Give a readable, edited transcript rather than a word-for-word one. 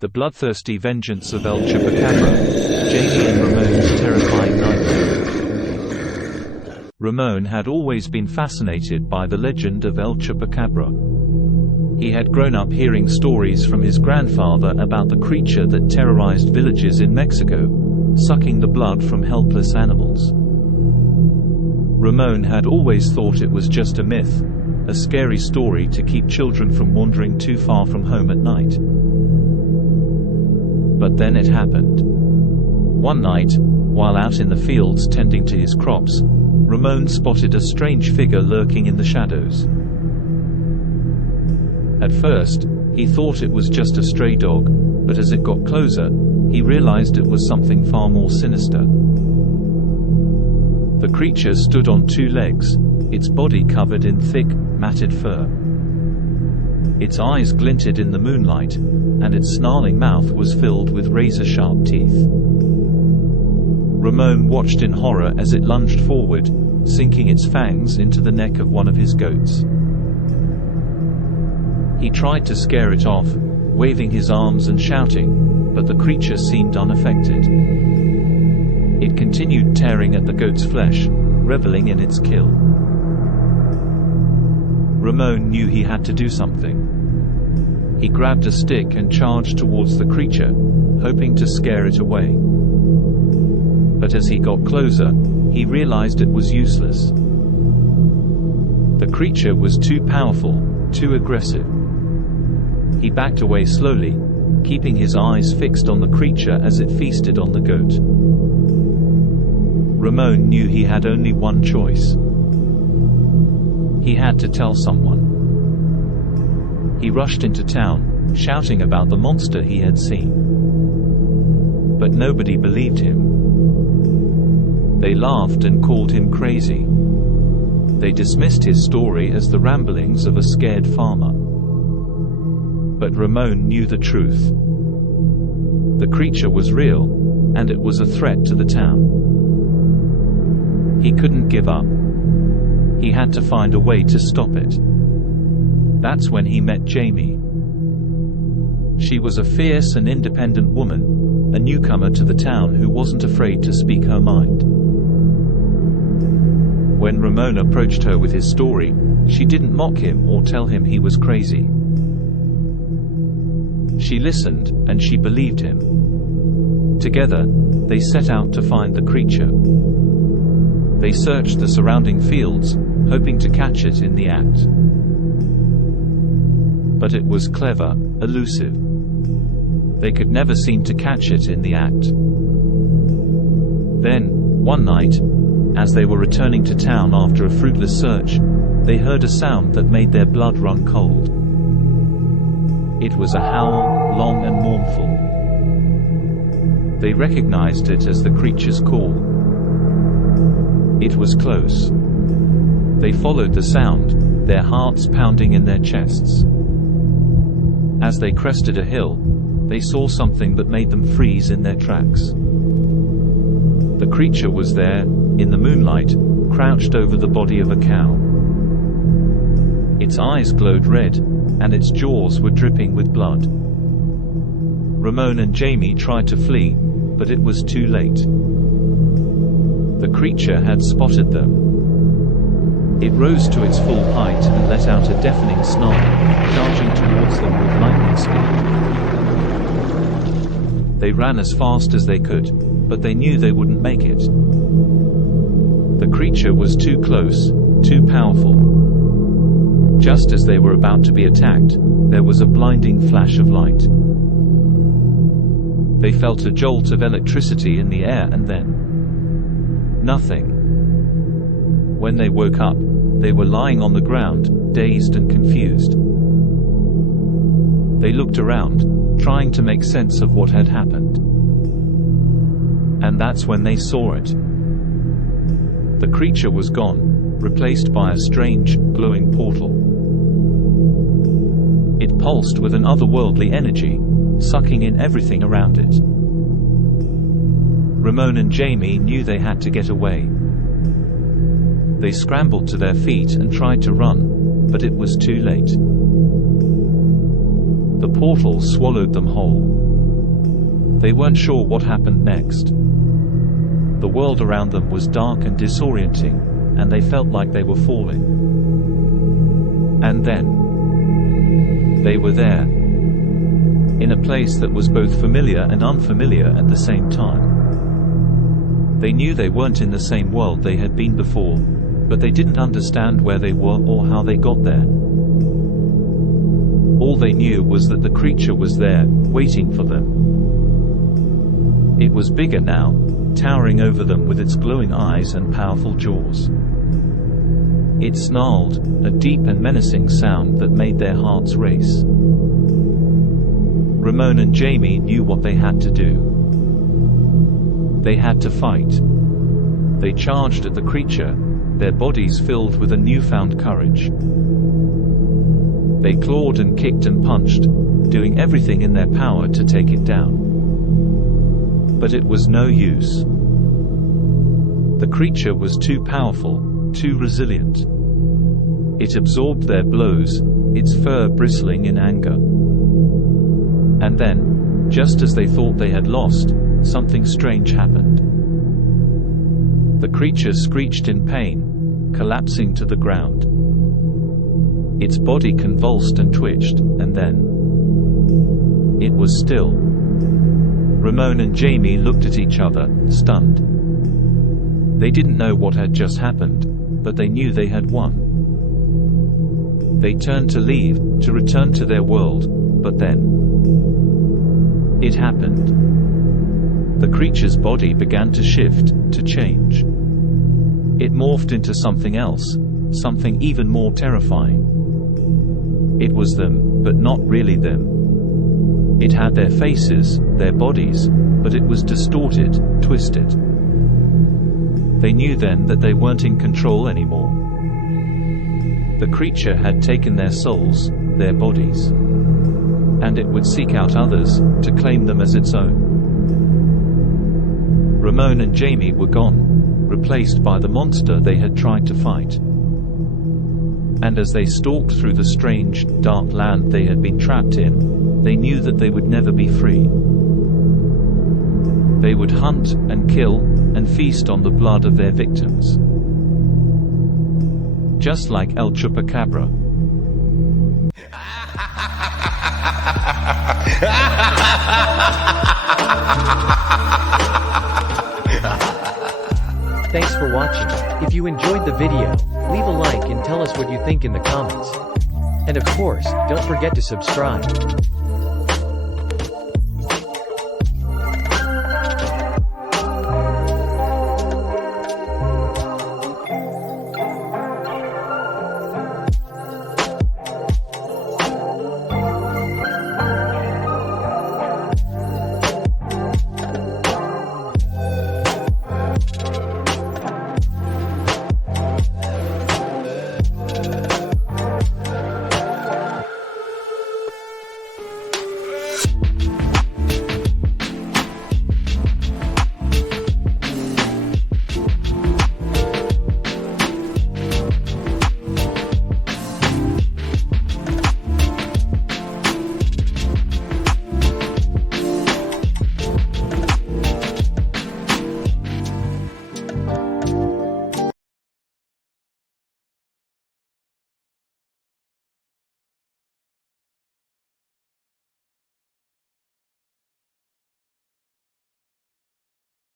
The bloodthirsty vengeance of El Chupacabra, Jamie and Ramon's terrifying nightmare. Ramon had always been fascinated by the legend of El Chupacabra. He had grown up hearing stories from his grandfather about the creature that terrorized villages in Mexico, sucking the blood from helpless animals. Ramon had always thought it was just a myth, a scary story to keep children from wandering too far from home at night. But then it happened. One night, while out in the fields tending to his crops, Ramon spotted a strange figure lurking in the shadows. At first, he thought it was just a stray dog, but as it got closer, he realized it was something far more sinister. The creature stood on two legs, its body covered in thick, matted fur. Its eyes glinted in the moonlight, and its snarling mouth was filled with razor-sharp teeth. Ramon watched in horror as it lunged forward, sinking its fangs into the neck of one of his goats. He tried to scare it off, waving his arms and shouting, but the creature seemed unaffected. It continued tearing at the goat's flesh, reveling in its kill. Ramon knew he had to do something. He grabbed a stick and charged towards the creature, hoping to scare it away. But as he got closer, he realized it was useless. The creature was too powerful, too aggressive. He backed away slowly, keeping his eyes fixed on the creature as it feasted on the goat. Ramon knew he had only one choice. He had to tell someone. He rushed into town, shouting about the monster he had seen. But nobody believed him. They laughed and called him crazy. They dismissed his story as the ramblings of a scared farmer. But Ramon knew the truth. The creature was real, and it was a threat to the town. He couldn't give up. He had to find a way to stop it. That's when he met Jamie. She was a fierce and independent woman, a newcomer to the town who wasn't afraid to speak her mind. When Ramon approached her with his story, she didn't mock him or tell him he was crazy. She listened, and she believed him. Together, they set out to find the creature. They searched the surrounding fields, hoping to catch it in the act. But it was clever, elusive. They could never seem to catch it in the act. Then, one night, as they were returning to town after a fruitless search, they heard a sound that made their blood run cold. It was a howl, long and mournful. They recognized it as the creature's call. It was close. They followed the sound, their hearts pounding in their chests. As they crested a hill, they saw something that made them freeze in their tracks. The creature was there, in the moonlight, crouched over the body of a cow. Its eyes glowed red, and its jaws were dripping with blood. Ramon and Jamie tried to flee, but it was too late. The creature had spotted them. It rose to its full height and let out a deafening snarl, charging towards them with lightning speed. They ran as fast as they could, but they knew they wouldn't make it. The creature was too close, too powerful. Just as they were about to be attacked, there was a blinding flash of light. They felt a jolt of electricity in the air and then nothing. When they woke up, they were lying on the ground, dazed and confused. They looked around, trying to make sense of what had happened. And that's when they saw it. The creature was gone, replaced by a strange, glowing portal. It pulsed with an otherworldly energy, sucking in everything around it. Ramon and Jamie knew they had to get away. They scrambled to their feet and tried to run, but it was too late. The portal swallowed them whole. They weren't sure what happened next. The world around them was dark and disorienting, and they felt like they were falling. And then they were there, in a place that was both familiar and unfamiliar at the same time. They knew they weren't in the same world they had been before, but they didn't understand where they were or how they got there. All they knew was that the creature was there, waiting for them. It was bigger now, towering over them with its glowing eyes and powerful jaws. It snarled, a deep and menacing sound that made their hearts race. Ramon and Jamie knew what they had to do. They had to fight. They charged at the creature, their bodies filled with a newfound courage. They clawed and kicked and punched, doing everything in their power to take it down. But it was no use. The creature was too powerful, too resilient. It absorbed their blows, its fur bristling in anger. And then, just as they thought they had lost, something strange happened. The creature screeched in pain, collapsing to the ground. Its body convulsed and twitched, and then it was still. Ramon and Jamie looked at each other, stunned. They didn't know what had just happened, but they knew they had won. They turned to leave, to return to their world, but then it happened. The creature's body began to shift, to change. It morphed into something else, something even more terrifying. It was them, but not really them. It had their faces, their bodies, but it was distorted, twisted. They knew then that they weren't in control anymore. The creature had taken their souls, their bodies. And it would seek out others, to claim them as its own. Ramon and Jamie were gone, replaced by the monster they had tried to fight. And as they stalked through the strange, dark land they had been trapped in, they knew that they would never be free. They would hunt, and kill, and feast on the blood of their victims. Just like El Chupacabra. Thanks for watching. If you enjoyed the video, leave a like and tell us what you think in the comments. And of course, don't forget to subscribe.